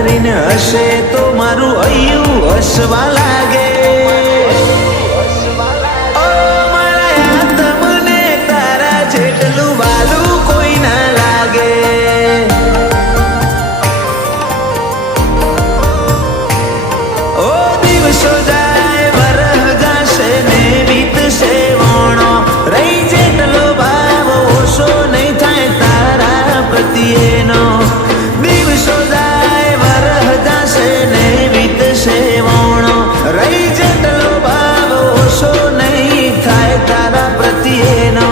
કરીને હશે તો મારું હૈયું હસવા લાગે. ઓ મારા તમને તારા જેટલું વાલું કોઈ ના લાગે. ઓ દિવસો જાય વરહ જાશે ને વીતશે વણો, રહી જેટલો ભાવ ઓછો નહીં થાય તારા પ્રત્યેનો. દિવસો જાય વરહ જાશે ને વીતશે વણો, રહી જેટલો ભાવ ઓછો નહીં થાય તારા પ્રત્યેનો.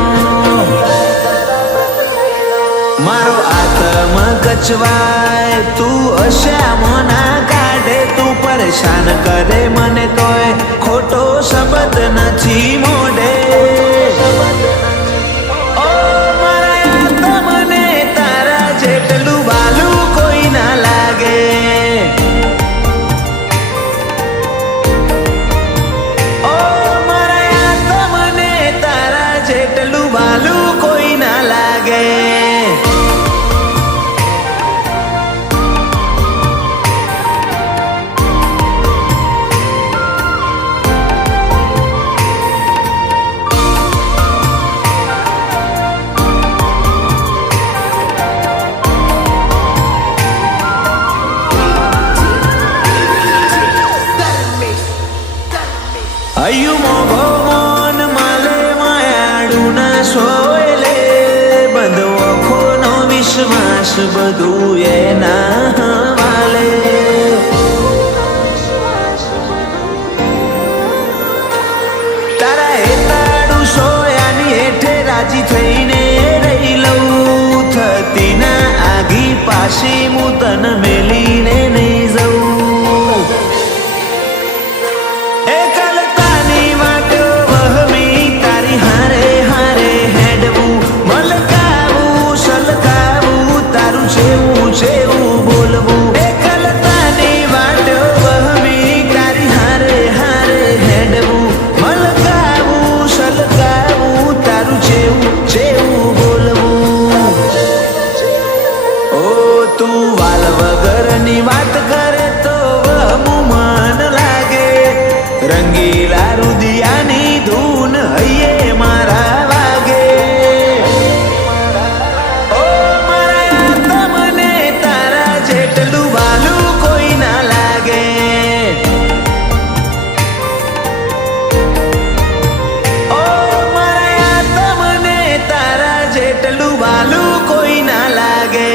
મારો આત્મ કચવાય તું હશ્યા ના કાઢે, તું પરેશાન કરે મને તોય ખોટો શબ્દ નથી મોઢે. ઓ મારા આત્મને તારા જેટલું વાલું કોઈ ના લાગે. ઓ મારા આત્મને તારા જેટલું વાલું કોઈ ના લાગે. હૈયું મોભો મોન માલે માયાડું ના સોયલે, બંધ ઓખોનો વિશ્વાસ બધું એના હવાલે. તારા હેતાડું સોયાની હેઠે રાજી થઈને રહી લઉં, થતી ના આગી પાછી હું તન મેલીને નહીં જઉં. જેવું બોલવું એકલતાની વાટો વહમી, તારી હારે હારે હેડવું, મલકાવું સલકાવું તારું જેવું જેવું બોલવું. ઓ તું વાલ વગરની વાત કરે તો વહમું મન લાગે, રંગીલા રુદિયાની ધૂન હૈયે મારા વાગે. જેટલું વાલું કોઈ ના લાગે. ઓ મારા તમને તારા જેટલું વાલું કોઈ ના લાગે.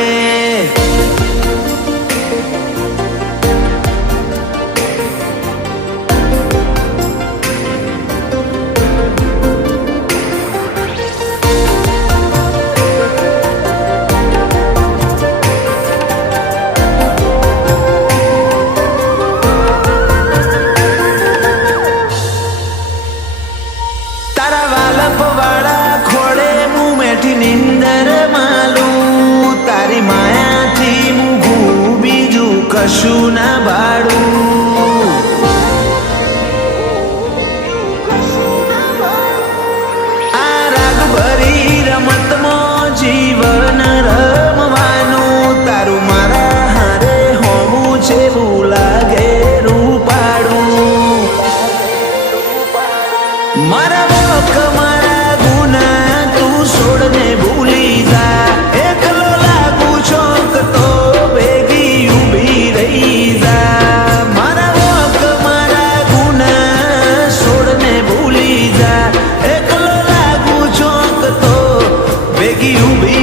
નિંદર માલું તારી માયાથી મૂઘું બીજું કશું ના ભાડું. આ રાગ ભરી રમતમાં જીવન રમવાનું, તારું મારા હારે હોવું જેવું લાગે રૂપાડું. મારા વક મારા ગુના તું છોડને ભૂલી જા, એકલો લાગુ ચોક તો ભેગી ઊભી રહી જા. મારા વક મારા ગુના છોડને ભૂલી જા, એકલો લાગુ ચોક તો ભેગી ઊભી